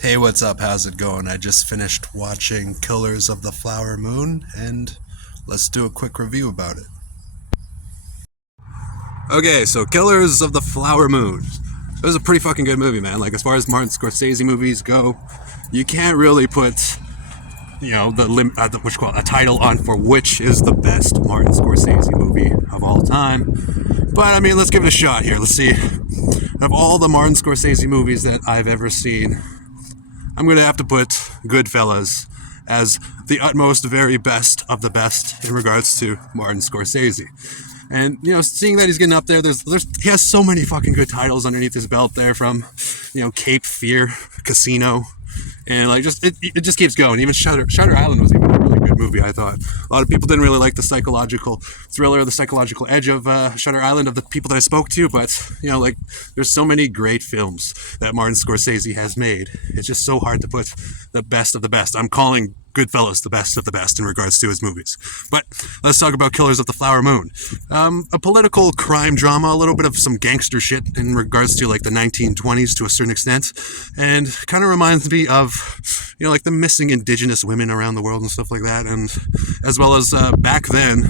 Hey, what's up? How's it going? I just finished watching Killers of the Flower Moon, and let's do a quick review about it. Okay, so Killers of the Flower Moon. It was a pretty fucking good movie, man. Like, as far as Martin Scorsese movies go, you can't really put, what you call it, a title on for which is the best Martin Scorsese movie of all time. But, I mean, let's give it a shot here. Let's see. Of all the Martin Scorsese movies that I've ever seen, I'm going to have to put Goodfellas as the utmost very best of the best in regards to Martin Scorsese. And, seeing that he's getting up there, he has so many fucking good titles underneath his belt there, from, Cape Fear, Casino, and like it just keeps going. Even Shutter Island was even a really good movie, I thought. A lot of people didn't really like the psychological thriller, the psychological edge of Shutter Island, of the people that I spoke to, but there's so many great films that Martin Scorsese has made. It's just so hard to put the best of the best. I'm calling Goodfellas the best of the best in regards to his movies. But let's talk about Killers of the Flower Moon. A political crime drama, a little bit of some gangster shit in regards to like the 1920s to a certain extent, and kind of reminds me of, like the missing indigenous women around the world and stuff like that. And as well as back then,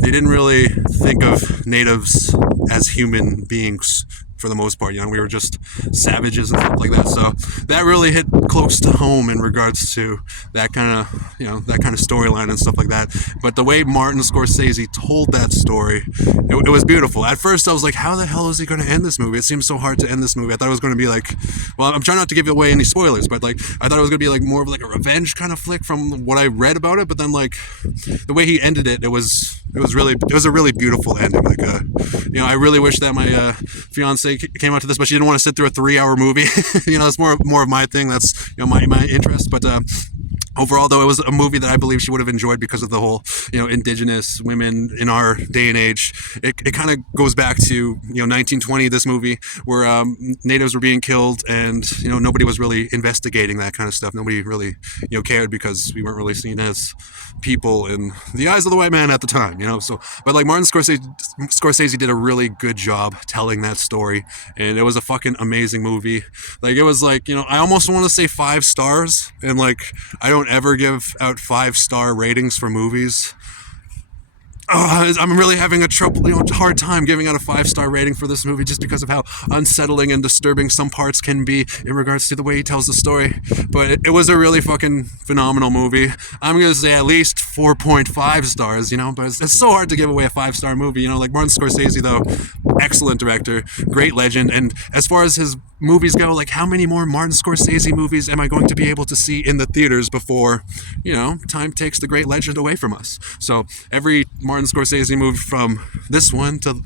they didn't really think of natives as human beings for the most part. We were just savages and stuff like that. So that really hit close to home in regards to that kind of storyline and stuff like that. But the way Martin Scorsese told that story, it was beautiful. At first, I was like, how the hell is he going to end this movie? It seems so hard to end this movie. I thought it was going to be like, well, I'm trying not to give away any spoilers, but like, I thought it was going to be like more of like a revenge kind of flick from what I read about it. But then like, the way he ended it, it was a really beautiful ending. Like, I really wish that my fiance came out to this, but she didn't want to sit through a 3-hour movie. That's more of my thing. That's my interest. But overall, though, it was a movie that I believe she would have enjoyed because of the whole, indigenous women in our day and age. It kind of goes back to, 1920, this movie, where natives were being killed, and, nobody was really investigating that kind of stuff. Nobody really, cared, because we weren't really seen as people in the eyes of the white man at the time, So, but like Martin Scorsese did a really good job telling that story, and it was a fucking amazing movie. Like, it was like, I almost want to say 5 stars, and like, I don't ever give out 5-star ratings for movies. I'm really having a hard time giving out a 5-star rating for this movie, just because of how unsettling and disturbing some parts can be in regards to the way he tells the story. But it was a really fucking phenomenal movie. I'm gonna say at least 4.5 stars, but it's so hard to give away a 5-star movie. Like Martin Scorsese, though, excellent director, great legend. And as far as his movies go, like, how many more Martin Scorsese movies am I going to be able to see in the theaters before, time takes the great legend away from us? So every Martin Scorsese movie from this one to,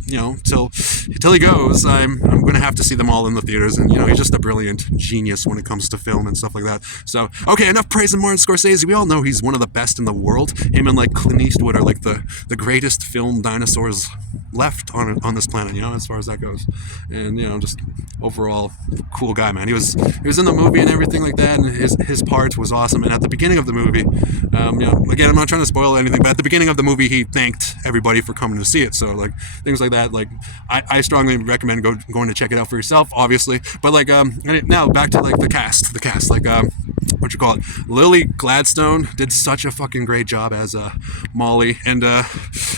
till he goes, I'm going to have to see them all in the theaters. And, he's just a brilliant genius when it comes to film and stuff like that. So, okay, enough praising Martin Scorsese. We all know he's one of the best in the world. Him and like Clint Eastwood are like the greatest film dinosaurs left on this planet, as far as that goes. And, just overall cool guy, man. He was in the movie and everything like that, and his part was awesome. And at the beginning of the movie, again, I'm not trying to spoil anything, but at the beginning of the movie, he thanked everybody for coming to see it. So like, things like that, like, I strongly recommend going to check it out for yourself, obviously. But like, now back to like the cast, like, what you call it, Lily Gladstone did such a fucking great job as Molly, and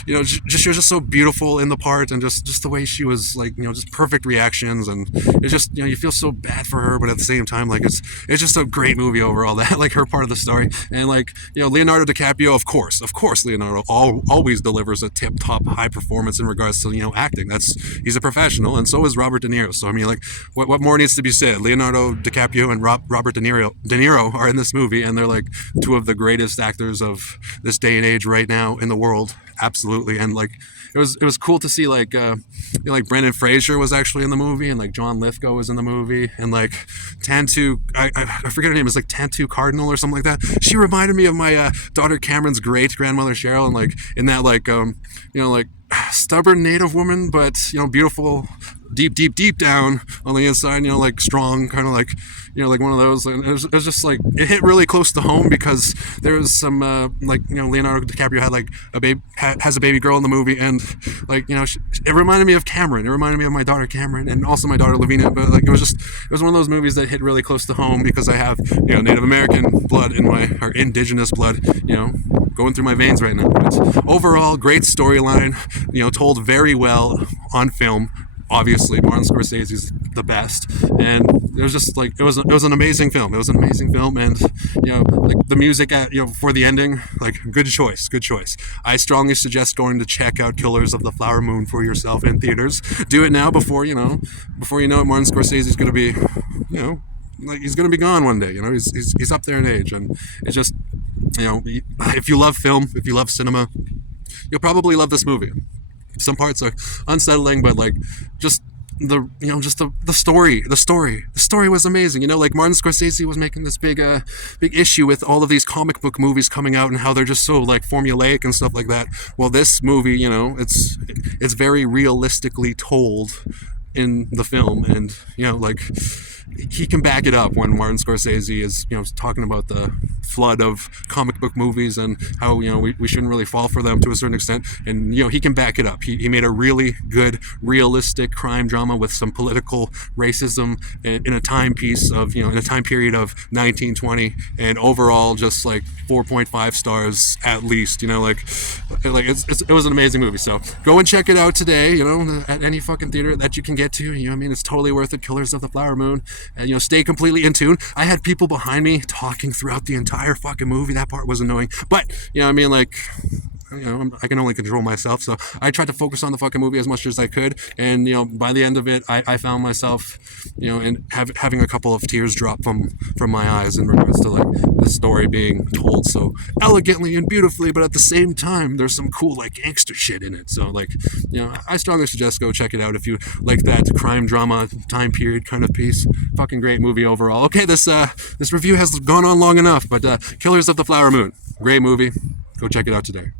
she was just so beautiful in the part, and just the way she was, like, just perfect reactions, and it's just, you feel so bad for her, but at the same time, like, it's just a great movie overall. That, like, her part of the story. And like, Leonardo DiCaprio, of course Leonardo always delivers a tip top high performance in regards to acting. He's a professional, and so is Robert De Niro. So I mean, like, what more needs to be said? Leonardo DiCaprio and Robert De Niro are in this movie, and they're like 2 of the greatest actors of this day and age right now in the world. Absolutely. And like, it was cool to see, like, like Brendan Fraser was actually in the movie, and like John Lithgow was in the movie, and like Tantu, I forget her name, is like Tantu Cardinal or something like that. She reminded me of my daughter Cameron's great grandmother Cheryl, and like in that, like, like, stubborn native woman, but beautiful deep, deep, deep down on the inside, like strong, kind of like, like one of those. And it was just like, it hit really close to home because there was some, like, Leonardo DiCaprio had like a baby, has a baby girl in the movie. And like, it reminded me of Cameron. It reminded me of my daughter Cameron and also my daughter Lavina. But like, it was one of those movies that hit really close to home because I have, Native American blood or indigenous blood, going through my veins right now. But overall, great storyline, told very well on film. Obviously, Martin Scorsese's the best, and it was just like it was an amazing film. It was an amazing film, and like the music at for the ending, like good choice, good choice. I strongly suggest going to check out Killers of the Flower Moon for yourself in theaters. Do it now before before you know it. Martin Scorsese's going to be, like he's going to be gone one day. He's up there in age, and it's just if you love film, if you love cinema, you'll probably love this movie. Some parts are unsettling, but like just the story was amazing. Like Martin Scorsese was making this big issue with all of these comic book movies coming out and how they're just so like formulaic and stuff like that. Well, this movie, it's very realistically told in the film, and like he can back it up when Martin Scorsese is talking about the flood of comic book movies and how we shouldn't really fall for them to a certain extent, and he can back it up. He made a really good realistic crime drama with some political racism in a timepiece of in a time period of 1920, and overall just like 4.5 stars at least. It was an amazing movie. So go and check it out today, at any fucking theater that you can get to. It's totally worth it. Killers of the Flower Moon. And stay completely in tune. I had people behind me talking throughout the entire fucking movie. That part was annoying, but like I can only control myself, so I tried to focus on the fucking movie as much as I could. And by the end of it, I found myself and having a couple of tears drop from my eyes in regards to like the story being told so elegantly and beautifully, but at the same time there's some cool like gangster shit in it. So like I strongly suggest go check it out if you like that crime drama time period kind of piece. Fucking great movie overall. Okay, this review has gone on long enough, but Killers of the Flower Moon, great movie. Go check it out today.